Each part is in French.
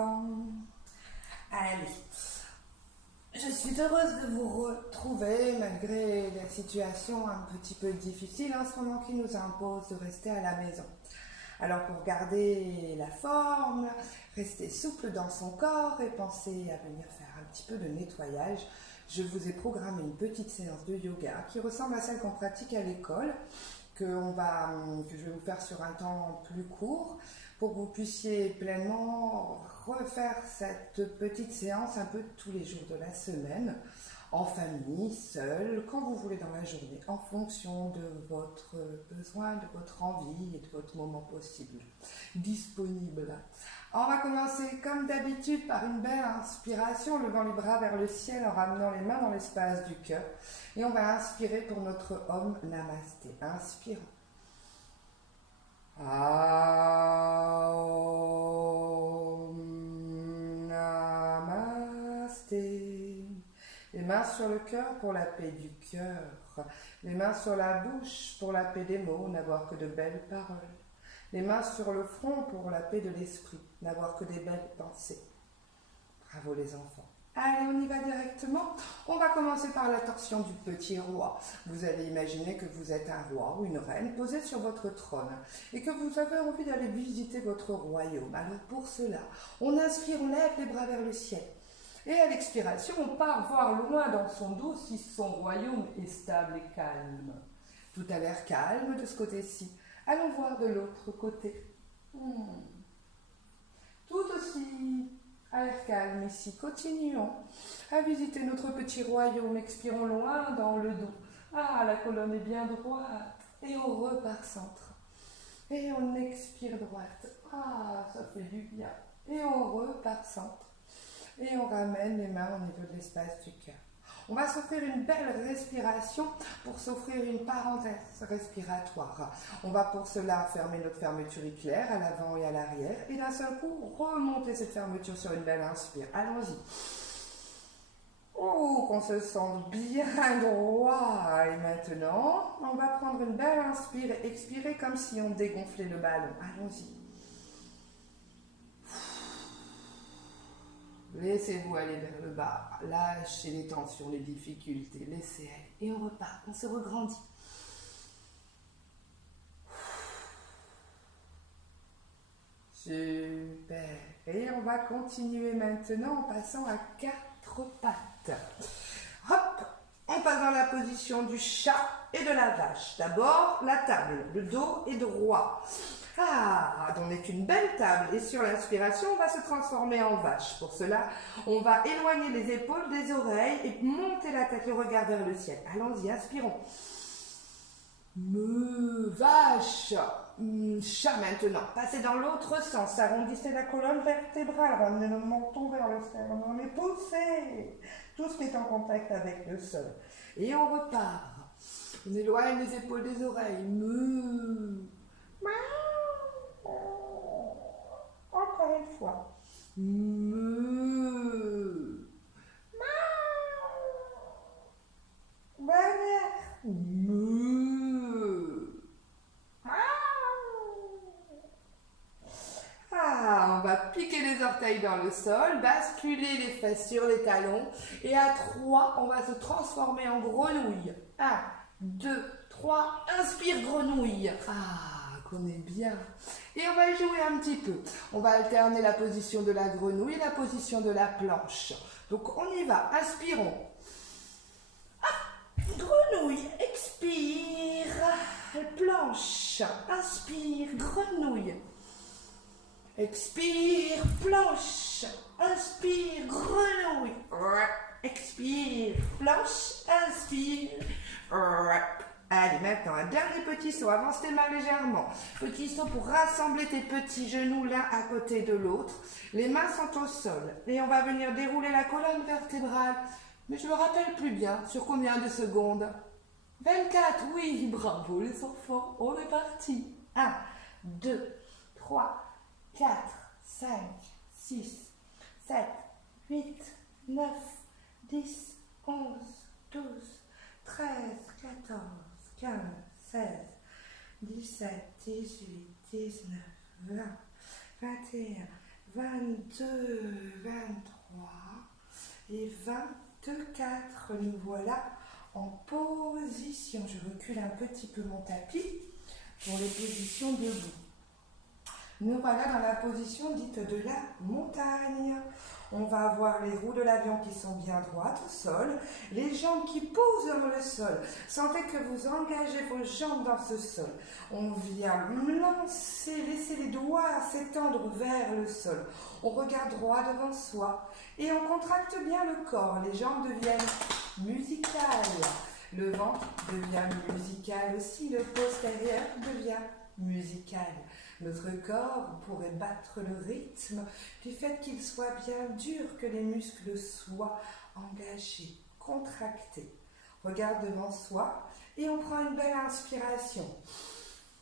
enfants. Allez, je suis heureuse de vous retrouver malgré la situation un petit peu difficile en ce moment qui nous impose de rester à la maison. Alors pour garder la forme, rester souple dans son corps et penser à venir faire un petit peu de nettoyage, je vous ai programmé une petite séance de yoga qui ressemble à celle qu'on pratique à l'école, que je vais vous faire sur un temps plus court pour que vous puissiez pleinement refaire cette petite séance un peu tous les jours de la semaine, en famille, seul, quand vous voulez dans la journée, en fonction de votre besoin, de votre envie et de votre moment possible, disponible. On va commencer comme d'habitude par une belle inspiration, levant les bras vers le ciel en ramenant les mains dans l'espace du cœur. Et on va inspirer pour notre Om Namasté. Inspirons. Om Namasté. Les mains sur le cœur pour la paix du cœur. Les mains sur la bouche pour la paix des mots, n'avoir que de belles paroles. Les mains sur le front pour la paix de l'esprit, n'avoir que des belles pensées. Bravo les enfants. Allez, on y va directement. On va commencer par la torsion du petit roi. Vous allez imaginer que vous êtes un roi ou une reine posé sur votre trône et que vous avez envie d'aller visiter votre royaume. Alors pour cela, on inspire, on lève les bras vers le ciel. Et à l'expiration, on part voir loin dans son dos si son royaume est stable et calme. Tout a l'air calme de ce côté-ci. Allons voir de l'autre côté. Tout aussi a l'air calme ici. Continuons à visiter notre petit royaume. Expirons loin dans le dos. Ah, la colonne est bien droite. Et on repart centre. Et on expire droite. Ah, ça fait du bien. Et on repart centre. Et on ramène les mains au niveau de l'espace du cœur. On va s'offrir une belle respiration pour s'offrir une parenthèse respiratoire. On va pour cela fermer notre fermeture auriculaire à l'avant et à l'arrière et d'un seul coup remonter cette fermeture sur une belle inspire. Allons-y. Oh, qu'on se sente bien droit. Et maintenant, on va prendre une belle inspire et expirer comme si on dégonflait le ballon. Allons-y. Laissez-vous aller vers le bas, lâchez les tensions, les difficultés, laissez aller. Et on repart, on se regrandit. Super. Et on va continuer maintenant en passant à 4 pattes. Hop, on passe dans la position du chat et de la vache. D'abord, la table, le dos est droit. Ah, on est une belle table et sur l'inspiration, on va se transformer en vache. Pour cela, on va éloigner les épaules des oreilles et monter la tête, le regard vers le ciel. Allons-y, inspirons. Vache. Chat maintenant. Passez dans l'autre sens. Arrondissez la colonne vertébrale. Ramenez le menton vers le sternum et poussez. Tout ce qui est en contact avec le sol. Et on repart. On éloigne les épaules des oreilles. Encore une fois. Ah, on va piquer les orteils dans le sol, basculer les fesses sur les talons et à 3, on va se transformer en grenouille. 1, 2, 3, inspire grenouille. Ah, qu'on est bien. Et on va jouer un petit peu. On va alterner la position de la grenouille et la position de la planche. Donc on y va, inspirons. Ah, grenouille, expire. Planche, inspire, grenouille. Expire, planche, inspire, grenouille. Expire, planche, inspire. Allez, maintenant, un dernier petit saut. Avance tes mains légèrement. Petit saut pour rassembler tes petits genoux l'un à côté de l'autre. Les mains sont au sol. Et on va venir dérouler la colonne vertébrale. Mais je ne me rappelle plus bien. Sur combien de secondes? 24, oui, bravo les enfants. On est parti. 1, 2, 3, 4, 5, 6, 7, 8, 9, 10, 11, 12, 13, 14, 15, 16, 17, 18, 19, 20, 21, 22, 23 et 24. Nous voilà en position. Je recule un petit peu mon tapis pour les positions debout. Nous voilà dans la position dite de la montagne. On va avoir les roues de l'avion qui sont bien droites au sol, les jambes qui posent dans le sol. Sentez que vous engagez vos jambes dans ce sol. On vient lancer, laisser les doigts s'étendre vers le sol. On regarde droit devant soi et on contracte bien le corps. Les jambes deviennent musicales. Le ventre devient musical aussi. Le postérieur devient musical. Notre corps pourrait battre le rythme du fait qu'il soit bien dur, que les muscles soient engagés, contractés. Regarde devant soi et on prend une belle inspiration.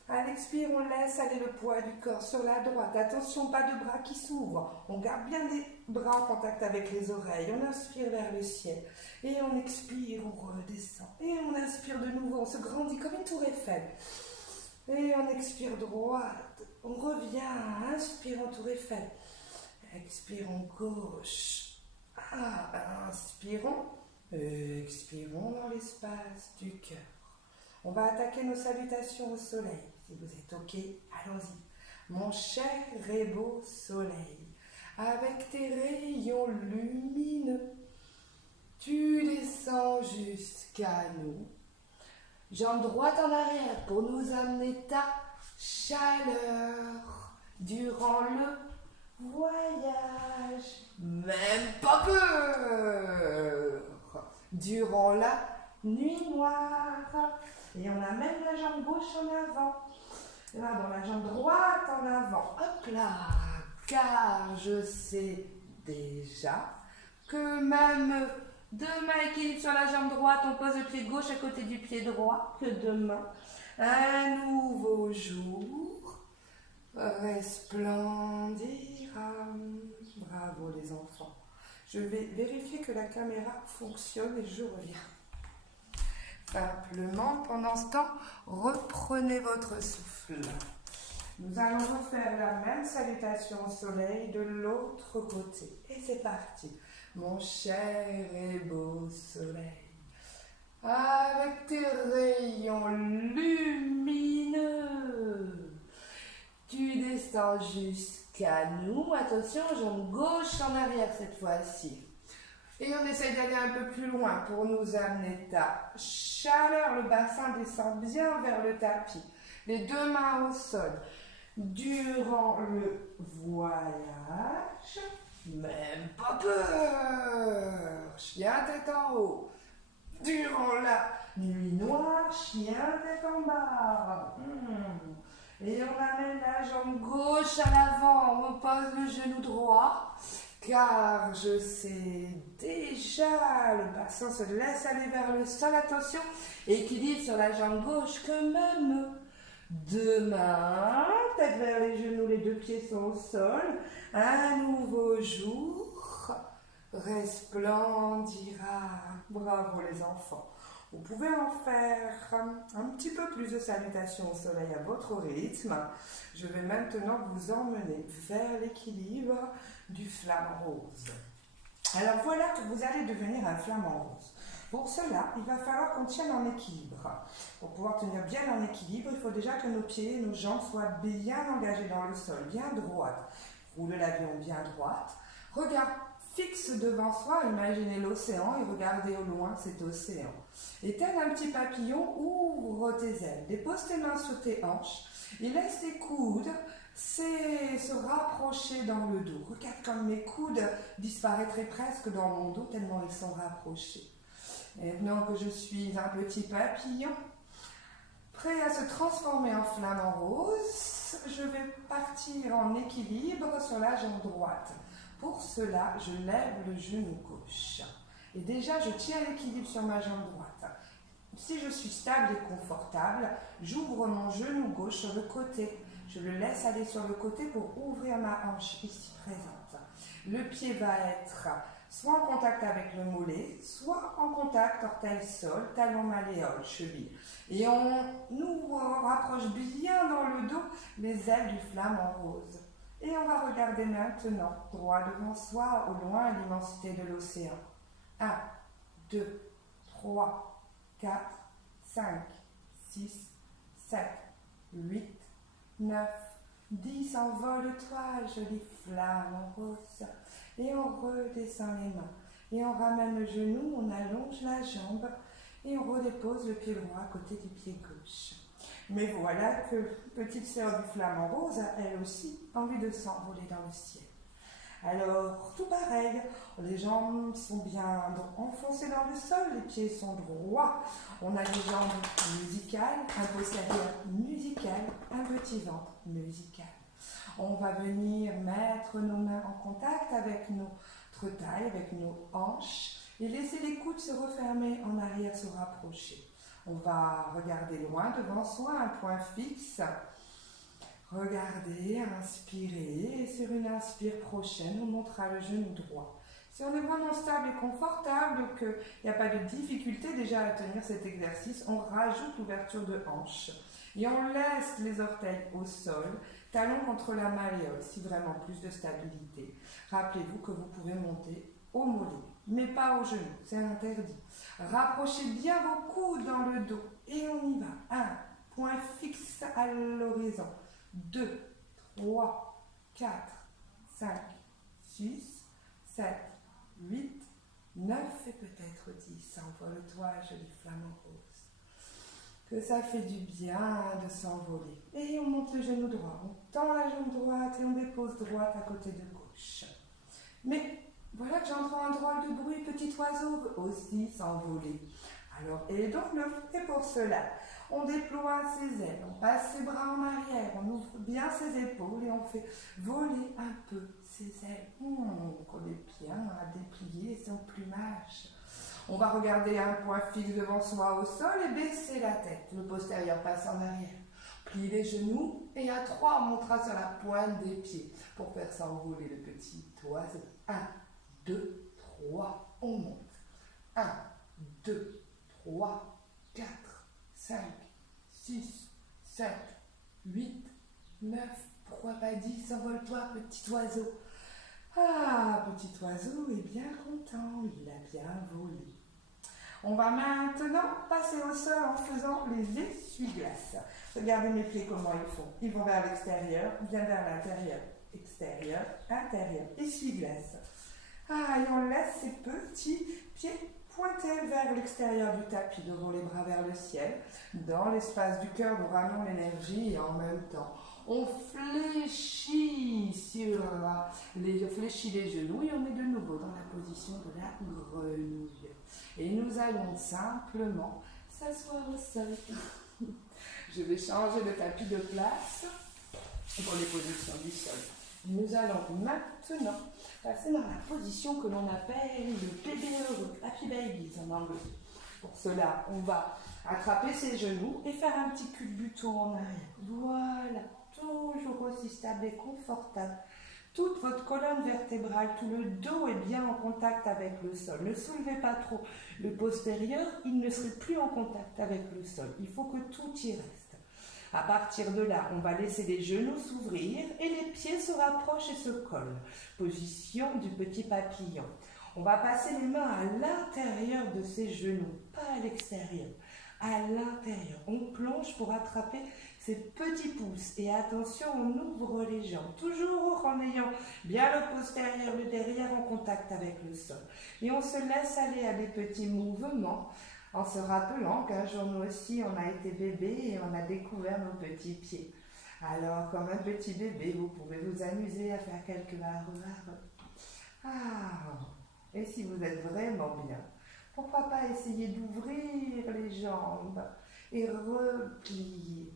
À l'expire, on laisse aller le poids du corps sur la droite. Attention, pas de bras qui s'ouvrent. On garde bien les bras en contact avec les oreilles. On inspire vers le ciel. Et on expire, on redescend. Et on inspire de nouveau, on se grandit comme une tour Eiffel. Et on expire droite, on revient, inspirons tour Eiffel, expirons gauche, inspirons, expirons dans l'espace du cœur. On va attaquer nos salutations au soleil. Si vous êtes ok, allons-y. Mon cher et beau soleil, avec tes rayons lumineux, tu descends jusqu'à nous. Jambes droites en arrière pour nous amener ta chaleur durant le voyage. Même pas peur. Durant la nuit noire. Et on amène la jambe gauche en avant. Là, dans la jambe droite en avant. Hop là. Car je sais déjà que même demain, équilibre sur la jambe droite, on pose le pied gauche à côté du pied droit, que demain, un nouveau jour resplendira. Bravo les enfants. Je vais vérifier que la caméra fonctionne et je reviens. Simplement, pendant ce temps, reprenez votre souffle. Nous allons refaire la même salutation au soleil de l'autre côté. Et c'est parti. Mon cher et beau soleil, avec tes rayons lumineux, tu descends jusqu'à nous. Attention, jambe gauche en arrière cette fois-ci. Et on essaye d'aller un peu plus loin pour nous amener ta chaleur. Le bassin descend bien vers le tapis. Les deux mains au sol. Durant le voyage, même pas peur. Chien tête en haut. Durant la nuit noire, chien tête en bas. Et on amène la jambe gauche à l'avant. On repose le genou droit. Car je sais déjà, le bassin se laisse aller vers le sol. Attention, équilibre sur la jambe gauche que même demain, tête vers les genoux, les deux pieds sont au sol. Un nouveau jour resplendira. Bravo les enfants. Vous pouvez en faire un petit peu plus de salutations au soleil à votre rythme. Je vais maintenant vous emmener vers l'équilibre du flamant rose. Alors voilà que vous allez devenir un flamant rose. Pour cela, il va falloir qu'on tienne en équilibre. Pour pouvoir tenir bien en équilibre, il faut déjà que nos pieds et nos jambes soient bien engagés dans le sol, bien droites. Roue de l'avion bien droite. Regard fixe devant soi, imaginez l'océan et regardez au loin cet océan. Et tel un petit papillon, ouvre tes ailes, dépose tes mains sur tes hanches et laisse tes coudes se rapprocher dans le dos. Regarde comme mes coudes disparaîtraient presque dans mon dos tellement ils sont rapprochés. Maintenant que je suis un petit papillon, prêt à se transformer en flamant rose, je vais partir en équilibre sur la jambe droite. Pour cela, je lève le genou gauche. Et déjà, je tiens l'équilibre sur ma jambe droite. Si je suis stable et confortable, j'ouvre mon genou gauche sur le côté. Je le laisse aller sur le côté pour ouvrir ma hanche ici présente. Le pied va être soit en contact avec le mollet, soit en contact orteil-sol, talon malléole, cheville. Et on nous rapproche bien dans le dos les ailes du flamant rose. Et on va regarder maintenant, droit devant soi, au loin, l'immensité de l'océan. 1, 2, 3, 4, 5, 6, 7, 8, 9, 10. Envole-toi, jolie flamme en rose. Et on redescend les mains. Et on ramène le genou, on allonge la jambe et on redépose le pied droit à côté du pied gauche. Mais voilà que petite sœur du flamant rose a elle aussi envie de s'envoler dans le ciel. Alors, tout pareil, les jambes sont bien enfoncées dans le sol, les pieds sont droits. On a les jambes musicales, un postérieur musical, un petit ventre musical. On va venir mettre nos mains en contact avec notre taille, avec nos hanches et laisser les coudes se refermer en arrière, se rapprocher. On va regarder loin devant soi, un point fixe. Regardez, inspirez, et sur une inspire prochaine, on montera le genou droit. Si on est vraiment stable et confortable, qu'il n'y a pas de difficulté déjà à tenir cet exercice, on rajoute l'ouverture de hanche. Et on laisse les orteils au sol, talons contre la malléole, si vraiment plus de stabilité. Rappelez-vous que vous pouvez monter au mollet, mais pas au genou, c'est interdit. Rapprochez bien vos coudes dans le dos et on y va. 1, point fixe à l'horizon. 2, 3, 4, 5, 6, 7, 8, 9 et peut-être 10. Envole-toi, jolie flamme en rose. Que ça fait du bien de s'envoler. Et on monte le genou droit, on tend la jambe droite et on dépose droite à côté de gauche. Mais voilà que j'entends un drôle de bruit, petit oiseau veut aussi s'envoler. Alors aidons-le. Et pour cela, on déploie ses ailes, on passe ses bras en arrière, on ouvre bien ses épaules et on fait voler un peu ses ailes. On est bien à déplier son plumage. On va regarder un point fixe devant soi au sol et baisser la tête. Le postérieur passe en arrière. Plie les genoux et à 3, on montera sur la pointe des pieds pour faire s'envoler le petit oiseau. 1, 2, 3, on monte. 1, 2, 3, 4, 5, 6, 7, 8, 9, pourquoi pas 10, envole-toi petit oiseau. Ah, petit oiseau est bien content, il a bien volé. On va maintenant passer au sol en faisant les essuie-glaces. Regardez mes pieds comment ils font. Ils vont vers l'extérieur, bien vers l'intérieur. Extérieur, intérieur, essuie-glace. Ah, et on laisse ces petits pieds pointés vers l'extérieur du tapis, devant les bras vers le ciel. Dans l'espace du cœur, nous ramenons l'énergie et en même temps, on fléchit les genoux et on est de nouveau dans la position de la grenouille. Et nous allons simplement s'asseoir au sol. Je vais changer le tapis de place pour les positions du sol. Nous allons maintenant passer dans la position que l'on appelle le bébé heureux, Happy Babies en anglais. Pour cela, on va attraper ses genoux et faire un petit culbuto en arrière. Voilà, toujours aussi stable et confortable. Toute votre colonne vertébrale, tout le dos est bien en contact avec le sol. Ne soulevez pas trop le postérieur, il ne serait plus en contact avec le sol. Il faut que tout y reste. À partir de là, on va laisser les genoux s'ouvrir et les pieds se rapprochent et se collent. Position du petit papillon. On va passer les mains à l'intérieur de ses genoux, pas à l'extérieur. À l'intérieur. On plonge pour attraper ses petits pouces. Et attention, on ouvre les jambes. Toujours en ayant bien le postérieur, le derrière en contact avec le sol. Et on se laisse aller à des petits mouvements en se rappelant qu'un jour nous aussi on a été bébé et on a découvert nos petits pieds. Alors comme un petit bébé, vous pouvez vous amuser à faire quelques arreux. Et si vous êtes vraiment bien, pourquoi pas essayer d'ouvrir les jambes et replier.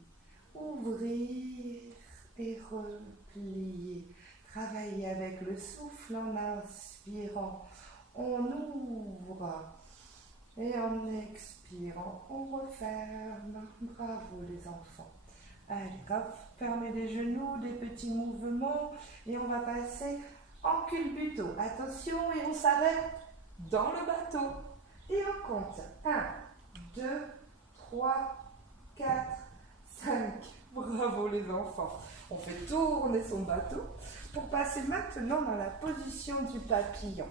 Ouvrir et replier. Travailler avec le souffle en inspirant. On ouvre. Et en expirant, on referme. Bravo les enfants. Allez, hop, fermez les genoux, des petits mouvements. Et on va passer en culbuto. Attention, et on s'arrête dans le bateau. Et on compte. 1, 2, 3, 4, 5, Bravo les enfants. On fait tourner son bateau pour passer maintenant dans la position du papillon.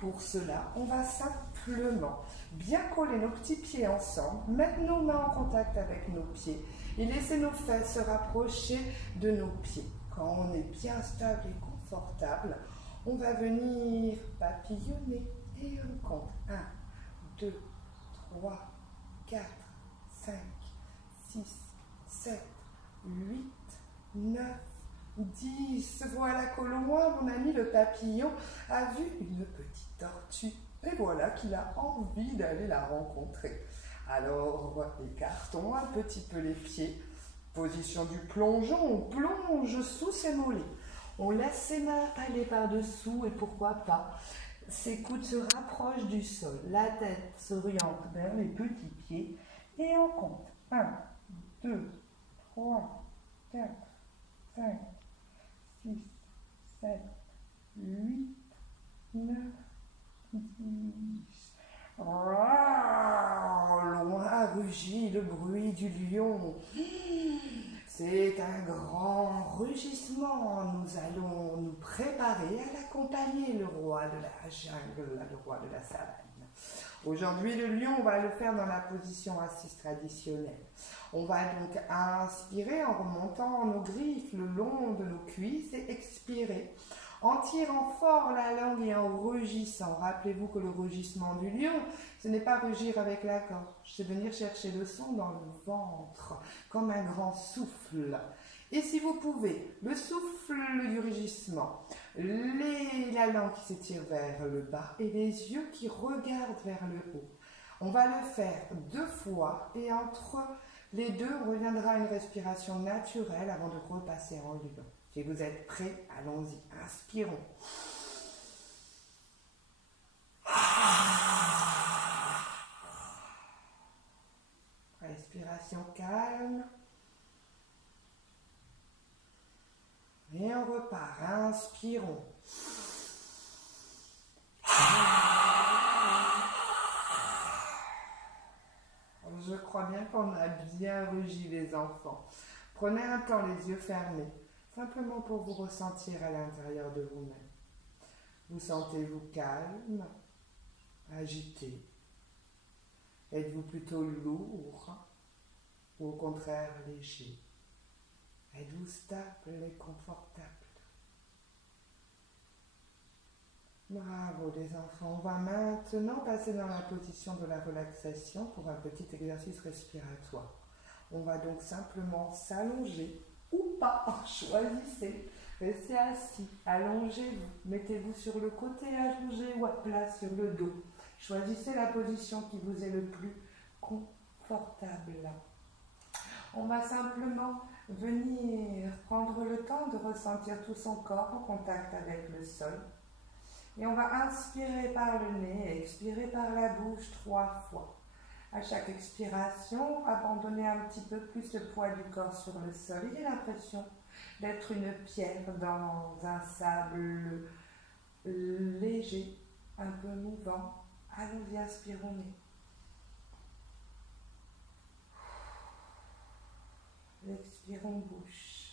Pour cela, on va simplement bien coller nos petits pieds ensemble, mettre nos mains en contact avec nos pieds et laisser nos fesses se rapprocher de nos pieds. Quand on est bien stable et confortable, on va venir papillonner et on compte 1, 2, 3, 4, 5, 6, 7, 8, 9, 10. Voilà qu'au loin, mon ami le papillon a vu une petite tortue. Et voilà qu'il a envie d'aller la rencontrer. Alors, écartons un petit peu les pieds. Position du plongeon, on plonge sous ses mollets. On laisse ses mains aller par-dessous et pourquoi pas, ses coudes se rapprochent du sol. La tête s'oriente vers les petits pieds et on compte. 1, 2, 3, 4, 5, 6, 7, 8, 9, 10. Loin rugit le bruit du lion. C'est un grand rugissement. Nous allons nous préparer à l'accompagner, le roi de la jungle, le roi de la savane. Aujourd'hui, le lion, on va le faire dans la position assise traditionnelle. On va donc inspirer en remontant nos griffes le long de nos cuisses et expirer en tirant fort la langue et en rugissant. Rappelez-vous que le rugissement du lion, ce n'est pas rugir avec la gorge, c'est venir chercher le son dans le ventre, comme un grand souffle. Et si vous pouvez, le souffle du rugissement, la langue qui s'étire vers le bas et les yeux qui regardent vers le haut. On va le faire 2 fois et entre les deux, on reviendra à une respiration naturelle avant de repasser en lion. Si vous êtes prêts, allons-y. Inspirons. Respiration calme. Et on repart. Inspirons. Je crois bien qu'on a bien rugi les enfants. Prenez un temps les yeux fermés, simplement pour vous ressentir à l'intérieur de vous-même. Vous sentez-vous calme, agité? Êtes-vous plutôt lourd ou au contraire léger? Êtes-vous stable et confortable? Bravo les enfants. On va maintenant passer dans la position de la relaxation pour un petit exercice respiratoire. On va donc simplement s'allonger ou pas, choisissez. Restez assis, allongez-vous, mettez-vous sur le côté allongé ou à plat sur le dos. Choisissez la position qui vous est le plus confortable. On va simplement venir prendre le temps de ressentir tout son corps en contact avec le sol. Et on va inspirer par le nez et expirer par la bouche 3 fois. À chaque expiration, abandonnez un petit peu plus le poids du corps sur le sol. Ayez l'impression d'être une pierre dans un sable léger, un peu mouvant. Allons-y, inspirons nez. Expirons bouche.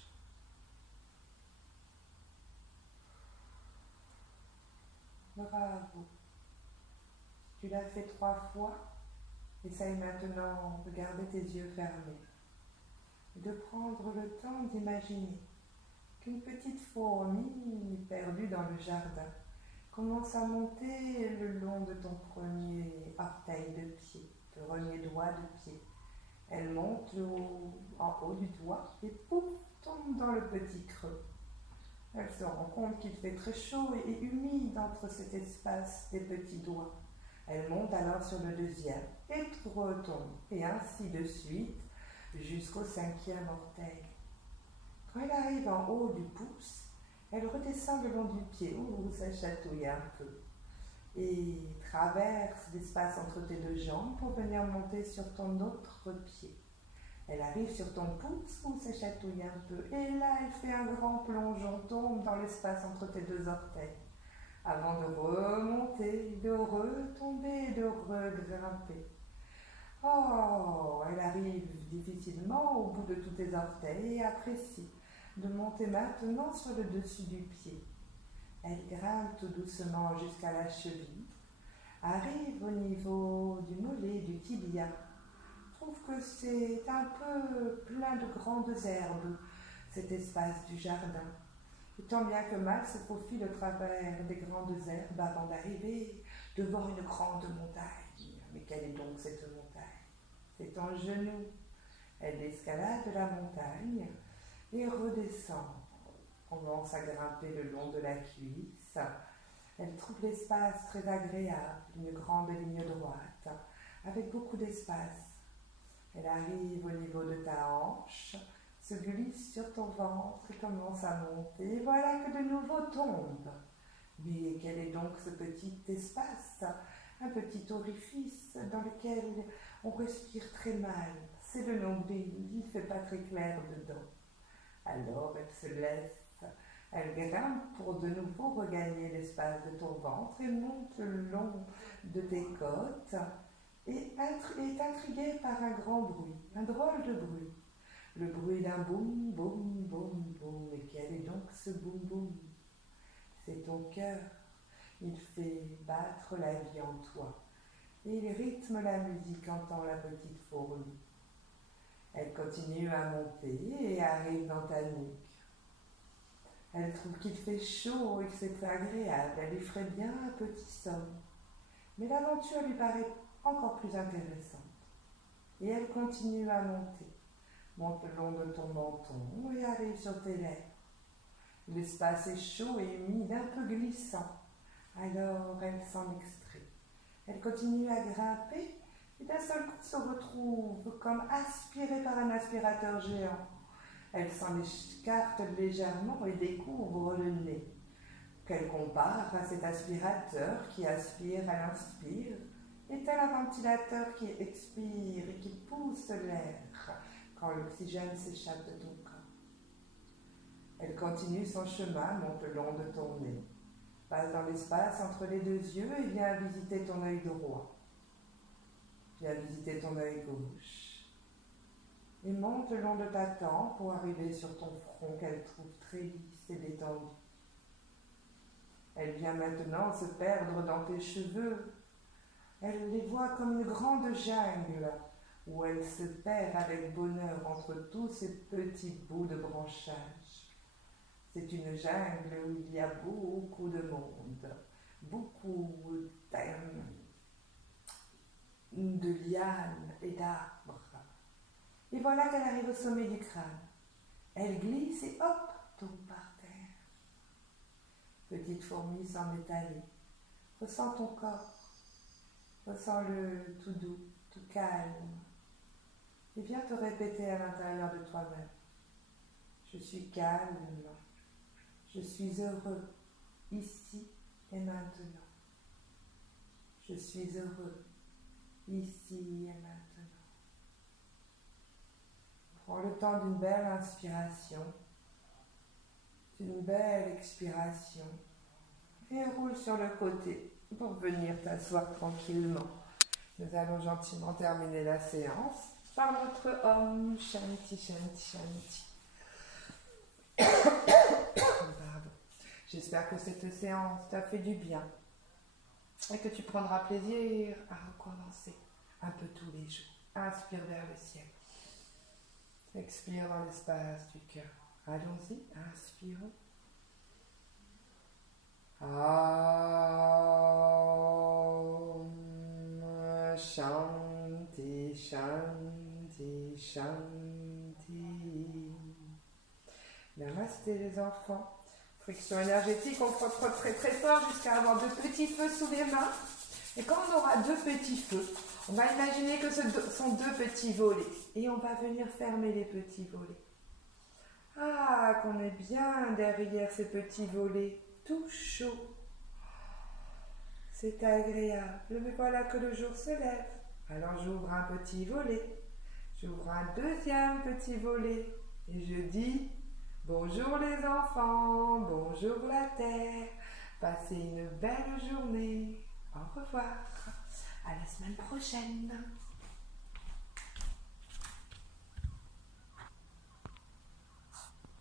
Bravo. Tu l'as fait 3 fois. Essaye maintenant de garder tes yeux fermés. De prendre le temps d'imaginer qu'une petite fourmi perdue dans le jardin commence à monter le long de ton premier orteil de pied, premier doigt de pied. Elle monte en haut du doigt et pouf, tombe dans le petit creux. Elle se rend compte qu'il fait très chaud et humide entre cet espace des petits doigts. Elle monte alors sur le deuxième et retombe, et ainsi de suite jusqu'au 5e orteil. Quand elle arrive en haut du pouce, elle redescend le long du pied, ça chatouille un peu, et traverse l'espace entre tes 2 jambes pour venir monter sur ton autre pied. Elle arrive sur ton pouce, ça chatouille un peu, et là elle fait un grand plongeon, tombe dans l'espace entre tes 2 orteils, avant de remonter, de retomber et de regrimper. Oh, elle arrive difficilement au bout de tous tes orteils et apprécie de monter maintenant sur le dessus du pied. Elle grimpe tout doucement jusqu'à la cheville, arrive au niveau du mollet, du tibia. Trouve que c'est un peu plein de grandes herbes, cet espace du jardin. Et tant bien que mal se faufile au travers des grandes herbes avant d'arriver devant une grande montagne. Mais quelle est donc cette montagne? C'est en genou. Elle escalade la montagne et redescend. Commence à grimper le long de la cuisse. Elle trouve l'espace très agréable, une grande ligne droite, avec beaucoup d'espace. Elle arrive au niveau de ta hanche, se glisse sur ton ventre et commence à monter. Et voilà que de nouveau tombe. Mais quel est donc ce petit espace? Un petit orifice dans lequel on respire très mal. C'est le nombril, il ne fait pas très clair dedans. Alors elle se laisse, elle grimpe pour de nouveau regagner l'espace de ton ventre et monte le long de tes côtes et est intriguée par un grand bruit, un drôle de bruit. Le bruit d'un boum, boum, boum, boum. Et quel est donc ce boum, boum? C'est ton cœur. Il fait battre la vie en toi. Et il rythme la musique en tant la petite fourmi. Elle continue à monter et arrive dans ta nuque. Elle trouve qu'il fait chaud et que c'est agréable. Elle lui ferait bien un petit somme. Mais l'aventure lui paraît encore plus intéressante. Et elle continue à monter. Monte le long de ton menton et arrive sur tes lèvres. L'espace est chaud et humide, un peu glissant. Alors elle s'en extrait. Elle continue à grimper et d'un seul coup se retrouve comme aspirée par un aspirateur géant. Elle s'en écarte légèrement et découvre le nez, qu'elle compare à cet aspirateur qui aspire, elle inspire, et tel un ventilateur qui expire et qui pousse l'air quand l'oxygène s'échappe de ton corps. Elle continue son chemin, monte le long de ton nez, passe dans l'espace entre les deux yeux et vient visiter ton œil droit. Vient visiter ton œil gauche. Et monte le long de ta tempe pour arriver sur ton front qu'elle trouve très lisse et détendu. Elle vient maintenant se perdre dans tes cheveux. Elle les voit comme une grande jungle où elle se perd avec bonheur entre tous ces petits bouts de branchage. C'est une jungle où il y a beaucoup de monde, beaucoup de lianes et d'arbres. Et voilà qu'elle arrive au sommet du crâne. Elle glisse et hop, tombe par terre. Petite fourmi s'en est allée. Ressens ton corps. Ressens-le tout doux, tout calme. Et viens te répéter à l'intérieur de toi-même. Je suis calme. Je suis heureux, ici et maintenant. Je suis heureux, ici et maintenant. Prends le temps d'une belle inspiration, d'une belle expiration, et roule sur le côté pour venir t'asseoir tranquillement. Nous allons gentiment terminer la séance par notre Om Shanti Shanti Shanti. Pardon. J'espère que cette séance t'a fait du bien et que tu prendras plaisir à recommencer un peu tous les jours. Inspire vers le ciel. Expire dans l'espace du cœur. Allons-y, inspirons. Om Shanti Shanti Shanti. Namasté les enfants. Friction énergétique, on frotte très très fort jusqu'à avoir deux petits feux sous les mains. Et quand on aura deux petits feux, on va imaginer que ce sont deux petits volets. Et on va venir fermer les petits volets. Ah, qu'on est bien derrière ces petits volets, tout chaud. C'est agréable. Mais voilà que le jour se lève. Alors j'ouvre un petit volet. J'ouvre un deuxième petit volet. Et je dis... Bonjour les enfants, bonjour la terre, passez une belle journée, au revoir, à la semaine prochaine.